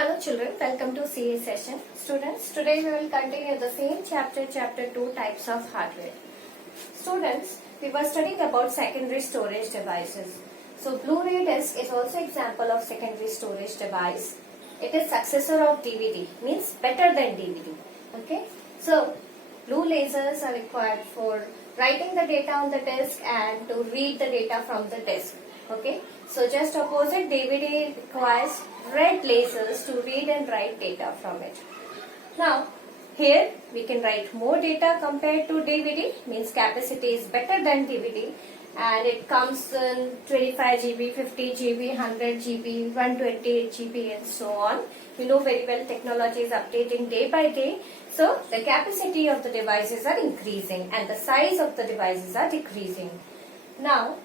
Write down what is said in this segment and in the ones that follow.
Hello children, welcome to CA session. Students, today we will continue the same chapter 2 types of hardware. Students, we were studying about secondary storage devices. So Blu-ray disc is also example of secondary storage device. It is successor of DVD, means better than DVD. Okay, so blue lasers are required for writing the data on the disk and to read the data from the disk. Okay, so just opposite, DVD requires red lasers to read and write data from it. Now here we can write more data compared to DVD, means capacity is better than DVD, and it comes in 25 GB, 50 GB, 100 GB, 128 GB and so on. You know very well technology is updating day by day. So the capacity of the devices are increasing and the size of the devices are decreasing. Now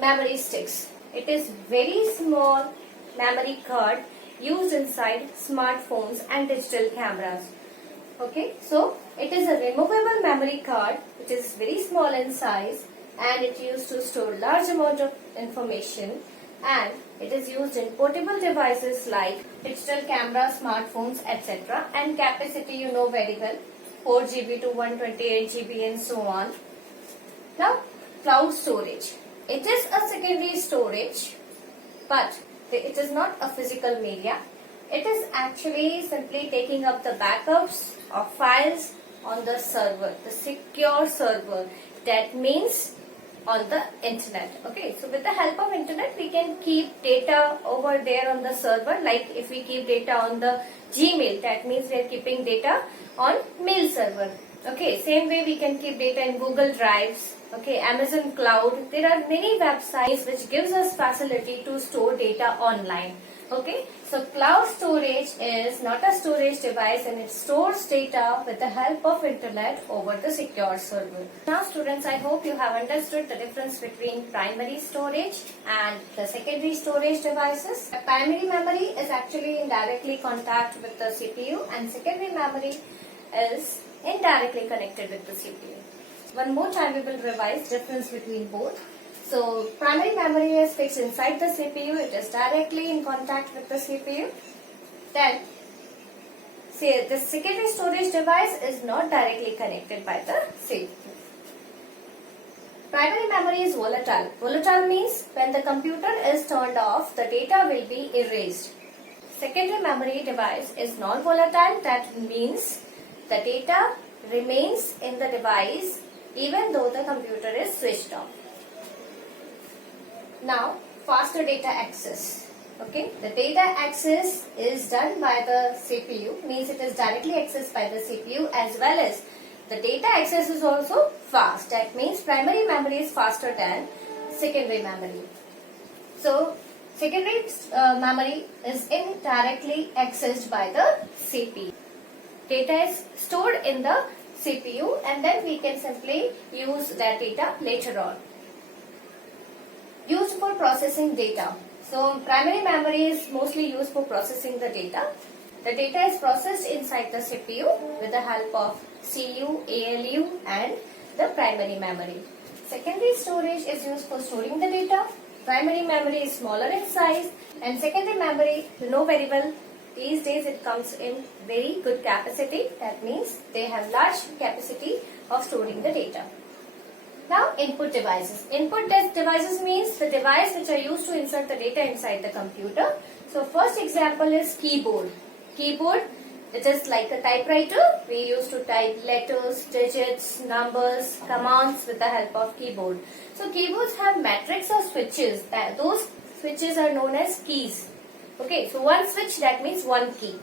memory sticks. It is very small memory card used inside smartphones and digital cameras. Okay, so it is a removable memory card which is very small in size and it used to store large amount of information, and it is used in portable devices like digital camera, smartphones, etc. and capacity you know very well, 4 GB to 128 GB and so on. Now cloud storage. It is a secondary storage, but it is not a physical media. It is actually simply taking up the backups of files on the server, the secure server. That means on the internet. Okay, so with the help of internet we can keep data over there on the server. Like if we keep data on the Gmail, that means we are keeping data on mail server. Okay, same way we can keep data in Google Drives. Okay, Amazon Cloud. There are many websites which gives us facility to store data online. Okay, so cloud storage is not a storage device and it stores data with the help of internet over the secure server. Now students, I hope you have understood the difference between primary storage and the secondary storage devices. The primary memory is actually in directly contact with the CPU and secondary memory is indirectly connected with the CPU. One more time we will revise difference between both. So primary memory is fixed inside the CPU, it is directly in contact with the CPU. Then say the secondary storage device is not directly connected by the CPU. Primary memory is volatile. Volatile means when the computer is turned off, the data will be erased. Secondary memory device is non-volatile, that means the data remains in the device even though the computer is switched off. Now, faster data access. Okay, the data access is done by the CPU, means it is directly accessed by the CPU, as well as the data access is also fast. That means primary memory is faster than secondary memory. So, secondary memory is indirectly accessed by the CPU. Data is stored in the CPU and then we can simply use that data later on. Used for processing data. So primary memory is mostly used for processing the data. The data is processed inside the CPU with the help of CU, ALU and the primary memory. Secondary storage is used for storing the data. Primary memory is smaller in size and secondary memory, you know very well, these days it comes in very good capacity. That means they have large capacity of storing the data. Now input devices. Input devices means the device which are used to insert the data inside the computer. So first example is keyboard. Keyboard, it is like a typewriter. We used to type letters, digits, numbers, commands with the help of keyboard. So keyboards have matrix of switches. Those switches are known as keys. Okay, so one switch, that means one key.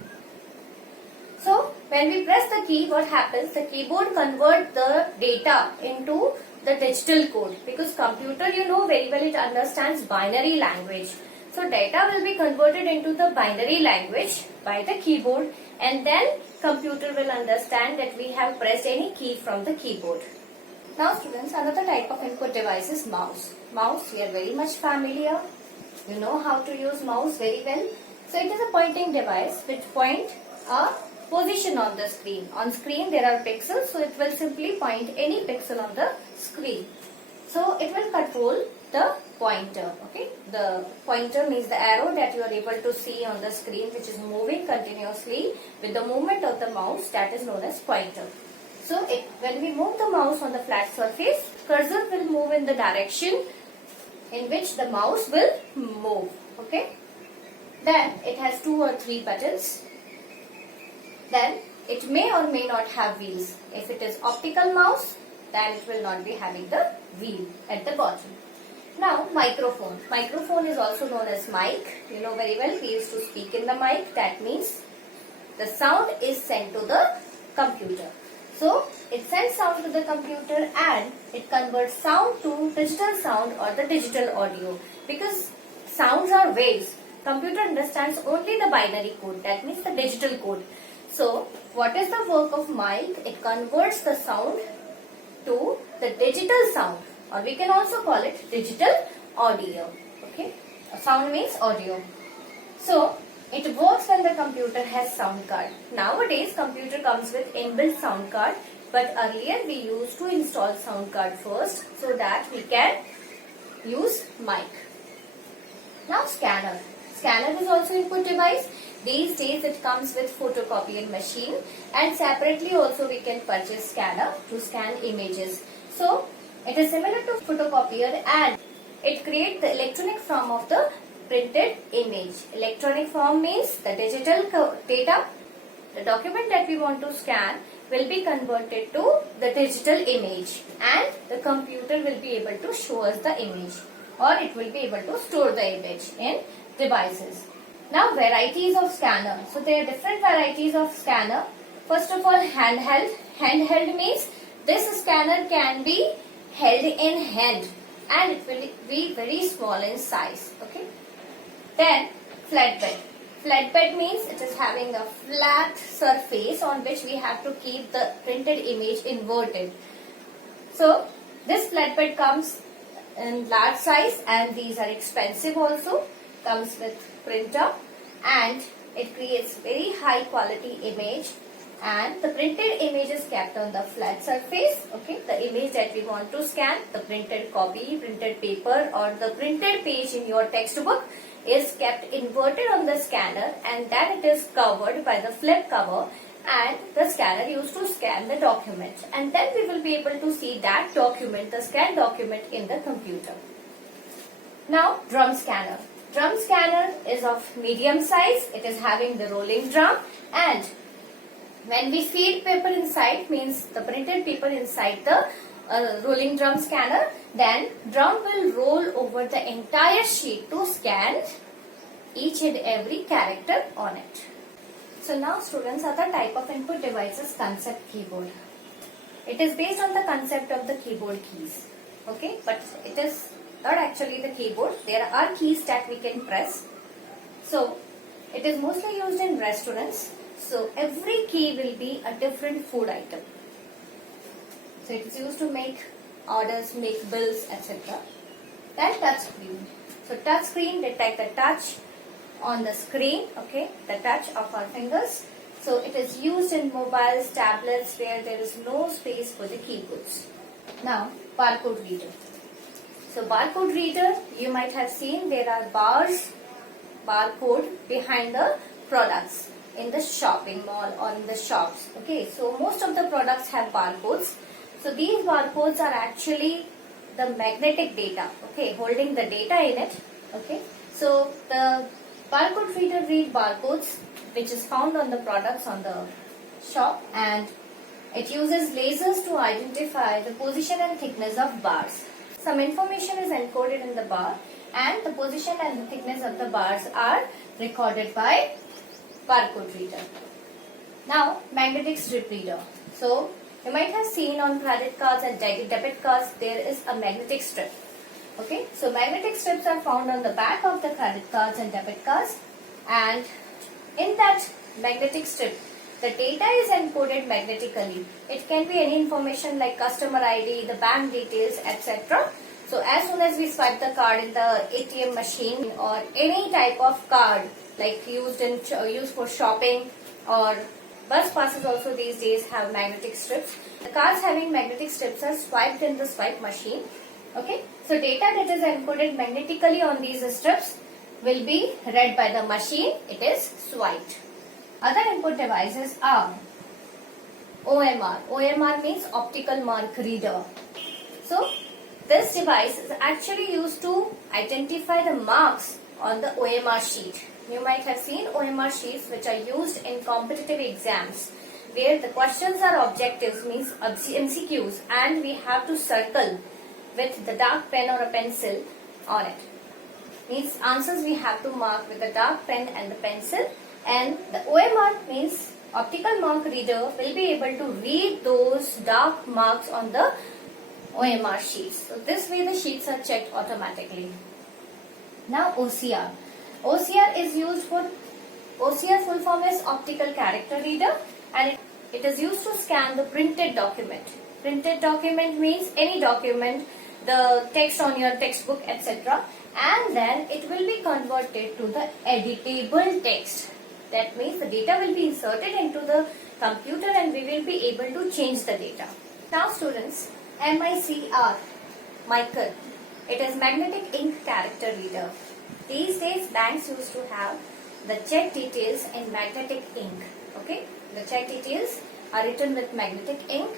So when we press the key, what happens? The keyboard converts the data into the digital code, because computer, you know very well, it understands binary language. So data will be converted into the binary language by the keyboard, and then computer will understand that we have pressed any key from the keyboard. Now students, another type of input device is mouse. Mouse, we are very much familiar. You know how to use mouse very well. So it is a pointing device which point a position on the screen. On screen there are pixels, so it will simply point any pixel on the screen. So it will control the pointer. Okay, the pointer means the arrow that you are able to see on the screen, which is moving continuously with the movement of the mouse, that is known as pointer. So when we move the mouse on the flat surface, cursor will move in the direction in which the mouse will move. Okay, then it has 2 or 3 buttons. Then it may or may not have wheels. If it is optical mouse, then it will not be having the wheel at the bottom. Now, microphone. Microphone is also known as mic. You know very well, we used to speak in the mic. That means the sound is sent to the computer. So, it sends sound to the computer and it converts sound to digital sound or the digital audio. Because sounds are waves. Computer understands only the binary code. That means the digital code. So, what is the work of mic? It converts the sound to the digital sound, or we can also call it digital audio. Okay, sound means audio. So it works when the computer has sound card. Nowadays computer comes with inbuilt sound card, but earlier we used to install sound card first so that we can use mic. Now scanner. Scanner is also input device. These days it comes with photocopier machine, and separately also we can purchase scanner to scan images. So it is similar to photocopier and it creates the electronic form of the printed image. Electronic form means the digital data. The document that we want to scan will be converted to the digital image and the computer will be able to show us the image, or it will be able to store the image in devices. Now varieties of scanner. So there are different varieties of scanner. First of all, handheld. Handheld means this scanner can be held in hand and it will be very small in size. Okay. Then flatbed. Flatbed means it is having a flat surface on which we have to keep the printed image inverted. So this flatbed comes in large size and these are expensive also. Comes with printer and it creates very high quality image, and the printed image is kept on the flat surface. Okay, the image that we want to scan, the printed copy, printed paper or the printed page in your textbook is kept inverted on the scanner, and then it is covered by the flip cover and the scanner used to scan the document, and then we will be able to see that document, the scanned document in the computer. Now drum scanner. Drum scanner is of medium size. It is having the rolling drum, and when we feed paper inside, means the printed paper inside the rolling drum scanner, then drum will roll over the entire sheet to scan each and every character on it. So now students, other type of input devices concept keyboard. It is based on the concept of the keyboard keys. Okay, but it is not actually the keyboard. There are keys that we can press. So it is mostly used in restaurants. So every key will be a different food item. So it is used to make orders, make bills, etc. Then touch screen. So touch screen detect the touch on the screen. Okay, the touch of our fingers. So it is used in mobiles, tablets where there is no space for the keyboards. Now barcode reader. So barcode reader, you might have seen there are bars, barcode behind the products in the shopping mall or in the shops. Okay, so most of the products have barcodes. So these barcodes are actually the magnetic data, okay, holding the data in it. Okay, so the barcode reader read barcodes which is found on the products on the shop, and it uses lasers to identify the position and thickness of bars. Some information is encoded in the bar and the position and the thickness of the bars are recorded by barcode reader. Now magnetic strip reader. So you might have seen on credit cards and debit cards there is a magnetic strip. Okay, so magnetic strips are found on the back of the credit cards and debit cards, and in that magnetic strip the data is encoded magnetically. It can be any information like customer ID, the bank details, etc. So as soon as we swipe the card in the ATM machine or any type of card like used for shopping, or bus passes also these days have magnetic strips. The cards having magnetic strips are swiped in the swipe machine. Okay, so data that is encoded magnetically on these strips will be read by the machine. It is swiped. Other input devices are OMR. OMR means optical mark reader. So this device is actually used to identify the marks on the OMR sheet. You might have seen OMR sheets which are used in competitive exams where the questions are objectives, means MCQs, and we have to circle with the dark pen or a pencil on it. Means answers we have to mark with the dark pen and the pencil, and the OMR means optical mark reader will be able to read those dark marks on the OMR sheets. So this way the sheets are checked automatically. Now OCR. OCR is used for, OCR full form is optical character reader, and it is used to scan the printed document. Printed document means any document, the text on your textbook, etc. And then it will be converted to the editable text. That means the data will be inserted into the computer and we will be able to change the data. Now students, MICR, Michael. It is magnetic ink character reader. These days banks used to have the check details in magnetic ink. Okay, the check details are written with magnetic ink,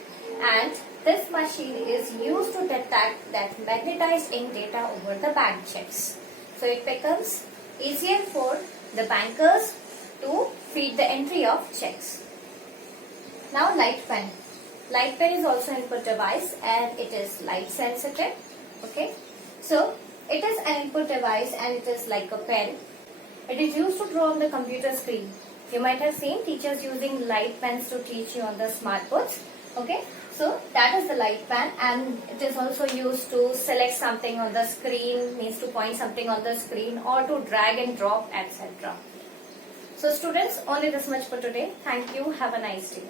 and this machine is used to detect that magnetized ink data over the bank checks. So it becomes easier for the bankers to feed the entry of checks. Now light pen. Light pen is also an input device and it is light sensitive. Okay, so it is an input device and it is like a pen. It is used to draw on the computer screen. You might have seen teachers using light pens to teach you on the smart boards. Okay, so that is the light pen, and it is also used to select something on the screen, means to point something on the screen, or to drag and drop, etc. So students, only this much for today. Thank you. Have a nice day.